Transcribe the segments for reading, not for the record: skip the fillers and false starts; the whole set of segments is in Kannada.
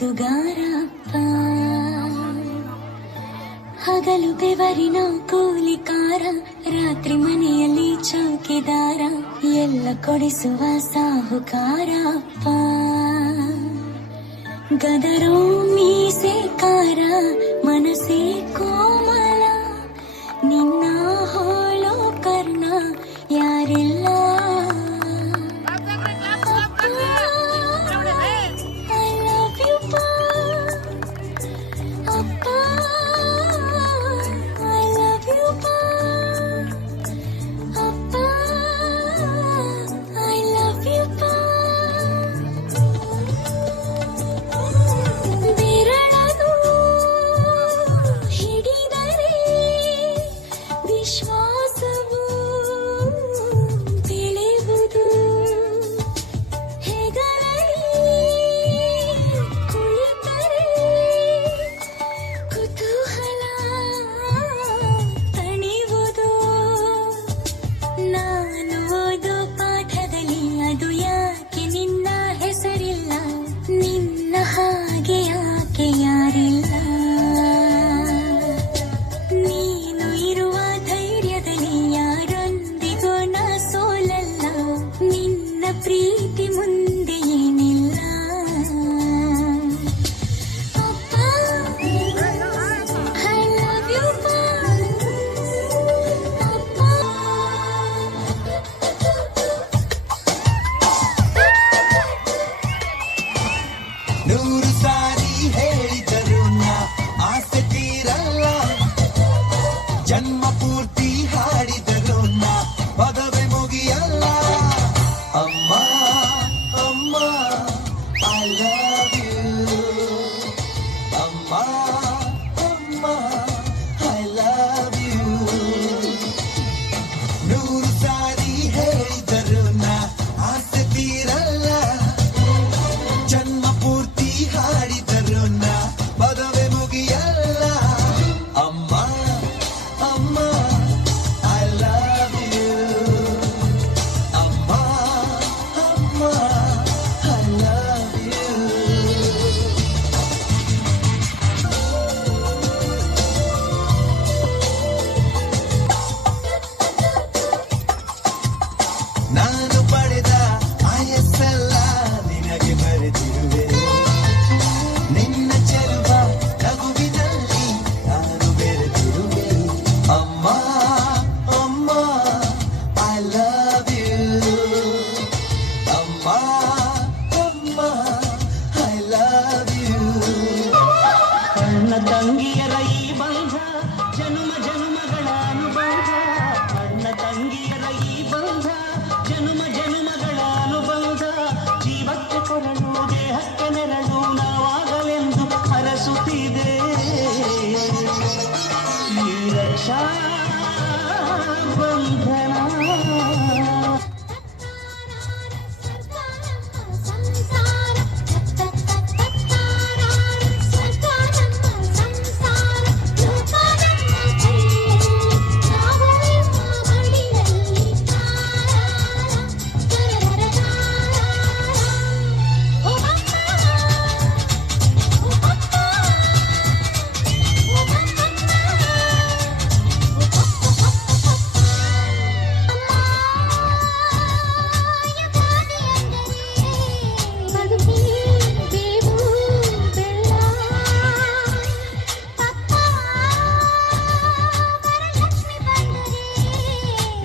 ಓದುಗಾರಪ್ಪ. ಹಗಲು ಬೆವರಿನ ಕೂಲಿಕಾರ, ರಾತ್ರಿ ಮನೆಯಲ್ಲಿ ಚೌಕಿದಾರ, ಎಲ್ಲ ಕೊಡಿಸುವ ಸಾಹುಕಾರಪ್ಪ. ಗದರೋ ಮೀಸೆಕಾರ, ಮನಸ್ಸೇ ಕೋಮಲ, ನಿನ್ನ ಹೋಳೋ ಕರ್ಣ ಯಾರಿಲ್ಲ. ನೂರು ಸಾರಿ ಹೇಳಿದರು ನಾ ಆಸೆ ತೀರಲ್ಲ, ಜನ್ಮ ಪೂರ್ತಿ ಹಾಡಿದರು ನಾ ಪದವೇ ಮುಗಿಯಲ್ಲ. ಅಮ್ಮ ಅಮ್ಮ ಐ ಲವ್ ಯು, ಅಮ್ಮ ಅಮ್ಮ ಐ ಲವ್ ಯು. ನೂರು ಸಾರಿ ಹೇಳಿದರು ನಾ ಆಸೆ ತೀರಲ್ಲ, ಜನ್ಮ ಪೂರ್ತಿ ಹಾಡಿದರು ನಾ ಪದವೇ ಮುಗಿಯಲ್ಲ. ಅಮ್ಮ ಅಮ್ಮ ಐ ಲವ್ ಯು, ಅಮ್ಮ ಅಮ್ಮ ಐ ಲವ್ ಯು. ನಾನು ಪಡೆದ ಆಯಸ್ಸೆಲ್ಲ ನಿನಗೆ ಮರೆತಿರುವೆ, ನಿನ್ನ ಚೆಲುವ ನಗುವಿನಲ್ಲಿ ನಾನು ಬೆರೆತಿರುವೆ. ಅಮ್ಮ ಅಮ್ಮ ಐ ಲವ್ ಯು, ಅಮ್ಮ ಅಮ್ಮ ಐ ಲವ್ ಯು. ಅಣ್ಣ ತಂಗಿಯರ ಈ ಬಂಧ ಜನುಮ ಜನುಮಗಳ ಅನುಬಂಧ, ಅಣ್ಣ ತಂಗಿಯರ ಈ ಬಂಧ ಜನುಮ ಜನುಮಗಳ ಅನುಬಂಧ. ಜೀವಕ್ಕೆ ಕೊರಳು ದೇಹಕ್ಕೆ ನೆರಳು ನಾವಾಗಲೆಂದು ಹರಸುತ್ತಿದೆ ಈ ರಕ್ಷಾ ಬಂಧನ.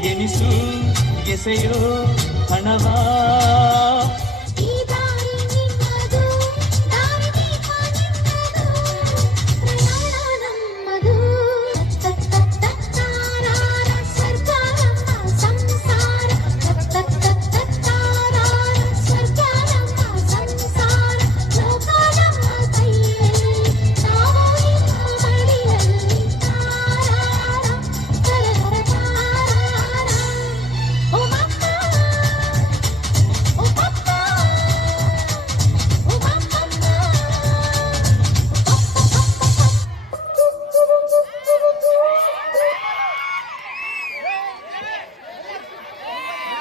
ಎನಿಸು ಎಸೆಯೋ ಹಣವಾ